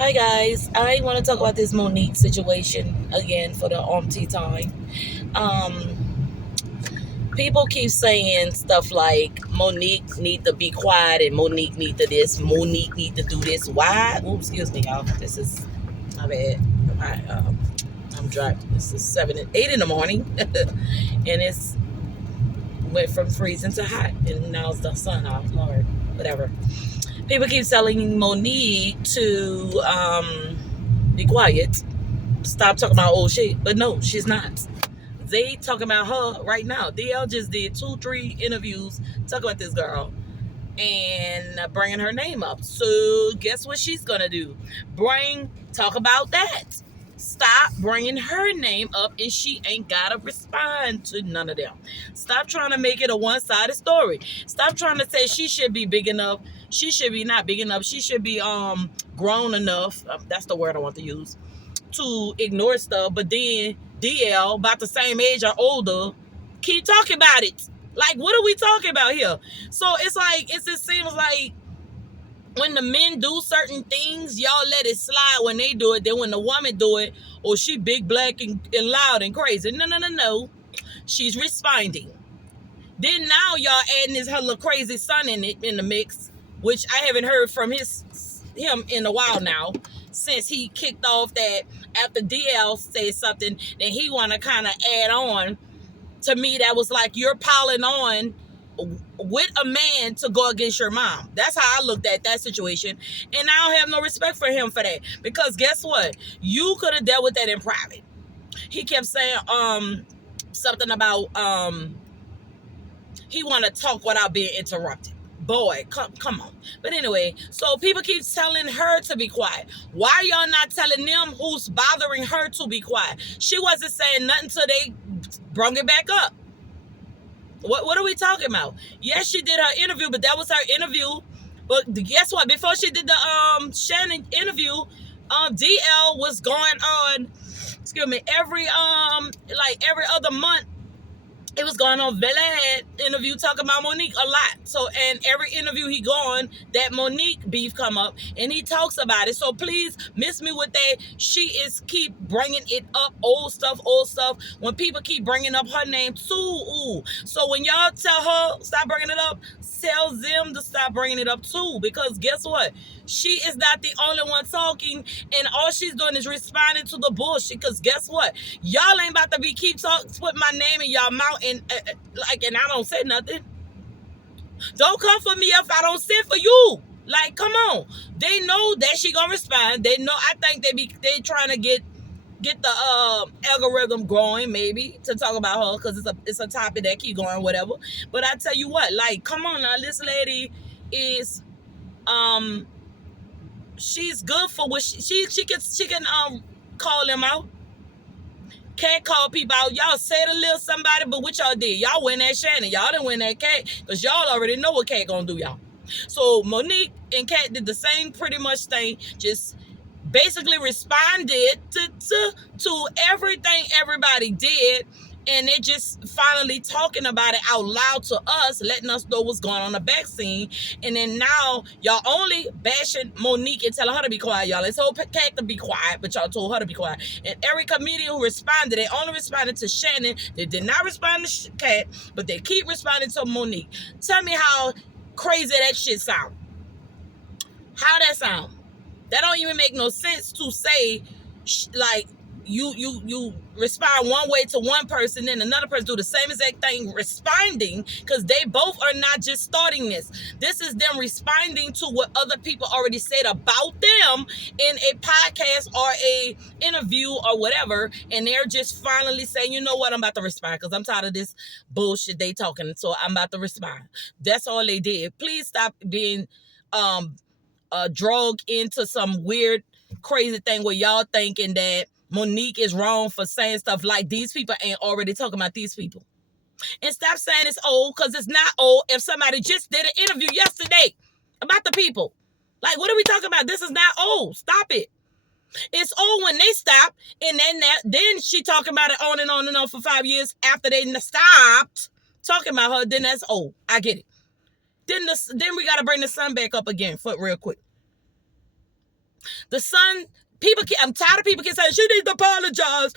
Hi guys, I want to talk about this Monique situation again for the umpteenth time. Um, People keep saying stuff like Monique need to be quiet and Monique need to this, Monique need to do this. Why? Oh, excuse me, y'all. This is my bad. I'm driving. This is 8 in the morning, and it's went from freezing to hot, and now it's the sun out. Lord, whatever. People keep telling Monique to be quiet, stop talking about old shit. But no, she's not. They talking about her right now. DL just did 2, 3 interviews talking about this girl and bringing her name up. So guess what she's gonna do? Talk about that. Stop bringing her name up, and she ain't gotta respond to none of them. Stop trying to make it a one-sided story. Stop trying to say she should be big enough. She should be not big enough. She should be grown enough. That's the word I want to use, to ignore stuff. But then DL, about the same age or older, keep talking about it. Like, what are we talking about here? So it's like, it just seems like when the men do certain things, y'all let it slide when they do it. Then when the woman do it, oh, she big, black, and loud and crazy. No. She's responding. Then now y'all adding this her little crazy son in the mix, which I haven't heard from him in a while now, since he kicked off that after DL said something, then he want to kind of add on. To me, that was like you're piling on with a man to go against your mom. That's how I looked at that situation. And I don't have no respect for him for that. Because guess what? You could have dealt with that in private. He kept saying something about he want to talk without being interrupted. Boy, come on. But anyway, so people keep telling her to be quiet. Why y'all not telling them who's bothering her to be quiet? She wasn't saying nothing till they brung it back up. What are we talking about? Yes, she did her interview, but that was her interview. But guess what? Before she did the Shannon interview, DL was going on, excuse me, every other month. It was going on Bella interview talking about Monique a lot. So, and every interview he go on, that Monique beef come up, and he talks about it. So please miss me with that. She is keep bringing it up, old stuff. When people keep bringing up her name too, ooh. So when y'all tell her stop bringing it up, tell them to stop bringing it up too. Because guess what? She is not the only one talking, and all she's doing is responding to the bullshit. Because guess what? Y'all ain't about to be keep put my name in y'all mouth and and I don't say nothing. Don't come for me if I don't sit for you. Like, come on. They know that she gonna respond. They know. I think they trying to get the algorithm growing, maybe, to talk about her, because it's a topic that keep going, whatever. But I tell you what, like, come on now, this lady is she's good for what she can call them out. Can't call people out. Y'all said a little somebody, but what y'all did? Y'all win that Shannon. Y'all didn't win that Cat, because y'all already know what Cat gonna do, y'all. So Monique and Cat did the same pretty much thing, just basically responded to everything everybody did, and they're just finally talking about it out loud to us, letting us know what's going on in the back scene. And then now y'all only bashing Monique and telling her to be quiet. Y'all let's told Kat to be quiet, but y'all told her to be quiet. And every comedian who responded, they only responded to Shannon. They did not respond to Kat, but they keep responding to Monique. Tell me how crazy that shit sound. How that sound? That don't even make no sense to say, like, you respond one way to one person, then another person do the same exact thing responding, because they both are not just starting this. This is them responding to what other people already said about them in a podcast or a interview or whatever, and they're just finally saying, you know what, I'm about to respond because I'm tired of this bullshit they talking, so I'm about to respond. That's all they did. Please stop being drug into some weird, crazy thing where y'all thinking that Monique is wrong for saying stuff like these people ain't already talking about these people. And stop saying it's old, because it's not old if somebody just did an interview yesterday about the people. Like, what are we talking about? This is not old. Stop it. It's old when they stop, and then she talking about it on and on and on for 5 years after they stopped talking about her. Then that's old. I get it. Then we got to bring the sun back up again for real quick. The son, I'm tired of people keep saying she needs to apologize.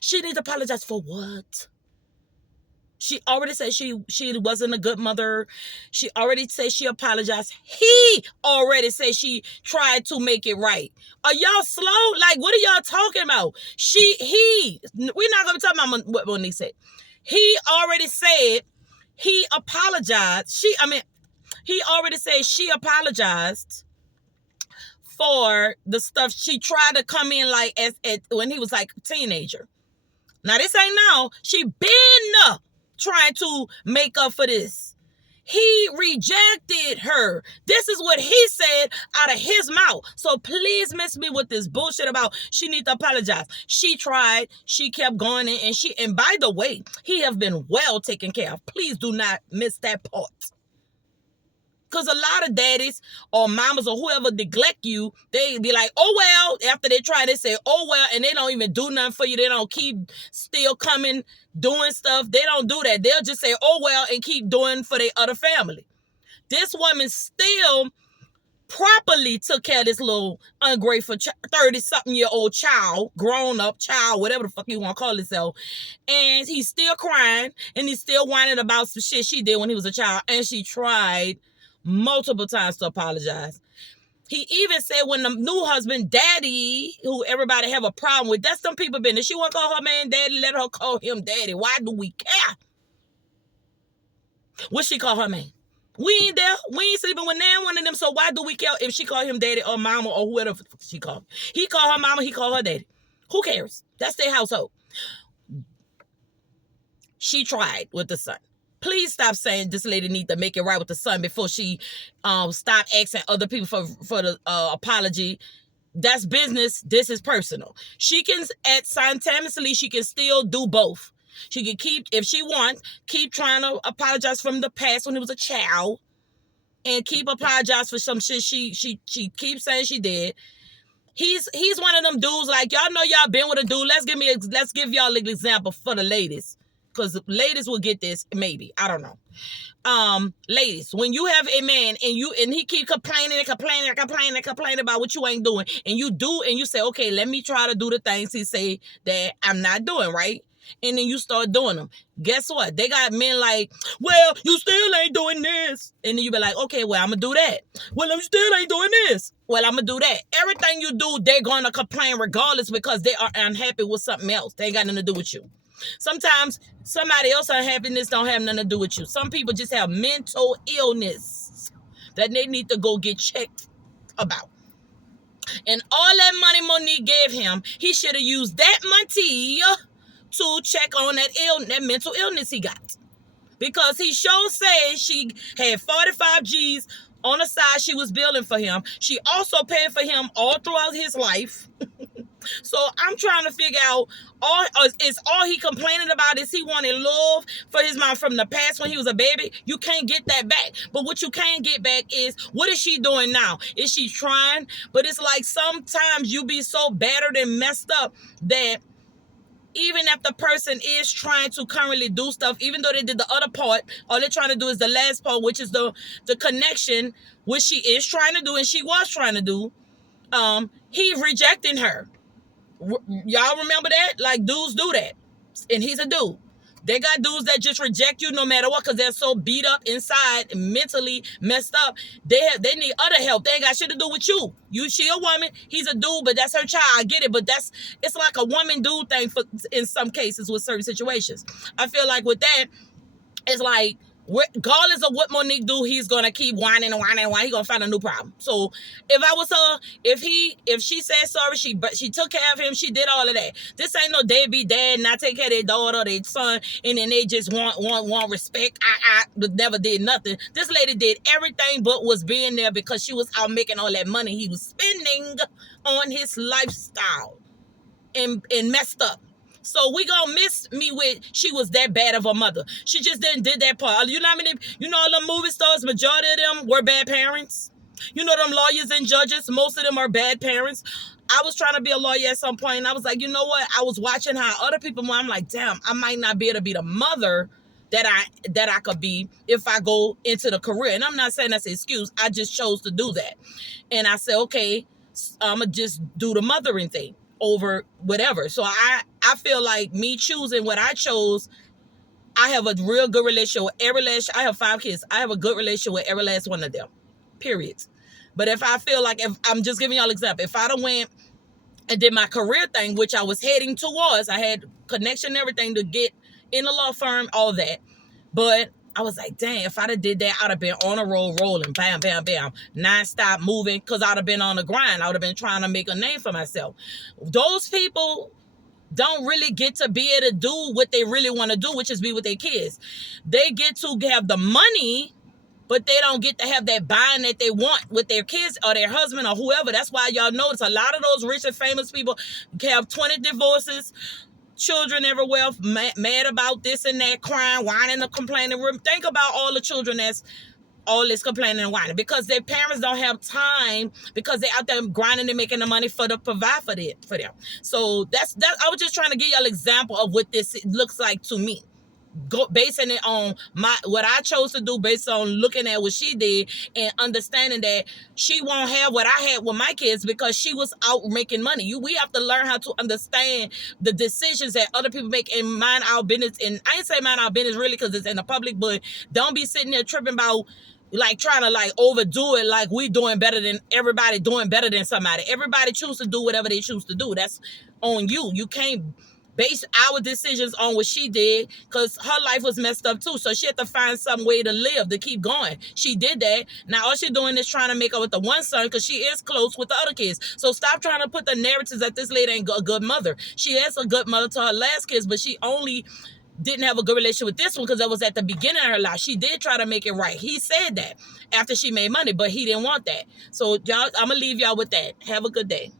She needs to apologize for what? She already said she wasn't a good mother. She already said she apologized. He already said she tried to make it right. Are y'all slow? Like, what are y'all talking about? We're not gonna be talking about what Monique said. He already said he apologized. He already said she apologized for the stuff she tried to come in like as when he was like a teenager. Now this ain't now. She been trying to make up for this. He rejected her. This is what he said out of his mouth. So please miss me with this bullshit about she need to apologize. She tried. She kept going in, and by the way, he have been well taken care of. Please do not miss that part. Because a lot of daddies or mamas or whoever neglect you, they be like, oh, well, after they try, they say, oh, well, and they don't even do nothing for you. They don't keep still coming, doing stuff. They don't do that. They'll just say, oh, well, and keep doing for their other family. This woman still properly took care of this little ungrateful 30-something-year-old child, grown-up child, whatever the fuck you want to call himself. And he's still crying, and he's still whining about some shit she did when he was a child. And she tried multiple times to apologize. He even said when the new husband, daddy, who everybody have a problem with, that's some people business. She want to call her man daddy, let her call him daddy. Why do we care? What she call her man? We ain't there. We ain't sleeping with now one of them. So why do we care if she call him daddy or mama or whoever she call? He call her mama, he call her daddy. Who cares? That's their household. She tried with the son. Please stop saying this lady need to make it right with the son before she stop asking other people for the apology. That's business. This is personal. She can, simultaneously, she can still do both. She can keep, if she wants, keep trying to apologize from the past when he was a child, and keep apologize for some shit she keeps saying she did. He's one of them dudes like, y'all know y'all been with a dude. Let's give y'all an example for the ladies. Because ladies will get this, maybe. I don't know. Ladies, when you have a man and he keep complaining about what you ain't doing, and you do, and you say, okay, let me try to do the things he say that I'm not doing, right? And then you start doing them. Guess what? They got men like, well, you still ain't doing this. And then you be like, okay, well, I'm going to do that. Well, I'm still ain't doing this. Well, I'm going to do that. Everything you do, they're going to complain regardless because they are unhappy with something else. They ain't got nothing to do with you. Sometimes somebody else's unhappiness don't have nothing to do with you. Some people just have mental illness that they need to go get checked about. And all that money Monique gave him, he should have used that money to check on that mental illness he got. Because he sure said she had 45 G's on the side she was building for him. She also paid for him all throughout his life. So I'm trying to figure out, all he complaining about is he wanted love for his mom from the past when he was a baby. You can't get that back. But what you can get back is, what is she doing now? Is she trying? But it's like sometimes you be so battered and messed up that even if the person is trying to currently do stuff, even though they did the other part, all they're trying to do is the last part, which is the connection, which she is trying to do and she was trying to do. He rejecting her. Y'all remember that? Like, dudes do that. And he's a dude. They got dudes that just reject you no matter what because they're so beat up inside and mentally messed up. They need other help. They ain't got shit to do with you. She a woman. He's a dude, but that's her child. I get it, but it's like a woman-dude thing in some cases with certain situations. I feel like with that, it's like, regardless of what Monique do, he's gonna keep whining. He gonna find a new problem. So if I was her, if she said sorry, she took care of him, she did all of that. This ain't no deadbeat dad not take care of their daughter, their son, and then they just want respect. But never did nothing. This lady did everything but was being there because she was out making all that money he was spending on his lifestyle and messed up. So we gonna miss me with she was that bad of a mother. She just did that part. You know how many, all the movie stars, majority of them were bad parents. You know them lawyers and judges, most of them are bad parents. I was trying to be a lawyer at some point, and I was like, you know what? I was watching how other people, I'm like, damn, I might not be able to be the mother that I could be if I go into the career. And I'm not saying that's an excuse. I just chose to do that. And I said, okay, I'ma just do the mothering thing over whatever. So I feel like me choosing what I chose, I have a real good relationship with every last. I have 5 kids. I have a good relationship with every last one of them. Period. But if I feel like, if I'm just giving y'all an example, if I'd have went and did my career thing, which I was heading towards, I had connection and everything to get in a law firm, all that. But I was like, dang, if I'd have did that, I'd have been on a roll, rolling, bam, bam, bam, non-stop moving, because I'd have been on the grind. I would have been trying to make a name for myself. Those people don't really get to be able to do what they really want to do, which is be with their kids. They get to have the money, but they don't get to have that bond that they want with their kids or their husband or whoever. That's why y'all notice a lot of those rich and famous people have 20 divorces, children everywhere, mad about this and that, crying, whining, and complaining. Think about all the children that's all this complaining and whining because their parents don't have time, because they're out there grinding and making the money for the provide for them. So that's that. I was just trying to give y'all an example of what this looks like to me. Basing it on what I chose to do, based on looking at what she did and understanding that she won't have what I had with my kids because she was out making money. We have to learn how to understand the decisions that other people make and mind our business. And I ain't say mind our business really because it's in the public, but don't be sitting there tripping about like trying to like overdo it, like we doing better than everybody, doing better than somebody. Everybody choose to do whatever they choose to do. That's on you. You can't base our decisions on what she did, because her life was messed up too. So she had to find some way to live, to keep going. She did that. Now all she's doing is trying to make up with the one son because she is close with the other kids. So stop trying to put the narratives that this lady ain't a good mother. She is a good mother to her last kids, but she only didn't have a good relationship with this one because that was at the beginning of her life. She did try to make it right. He said that after she made money, but he didn't want that. So y'all, I'm gonna leave y'all with that. Have a good day.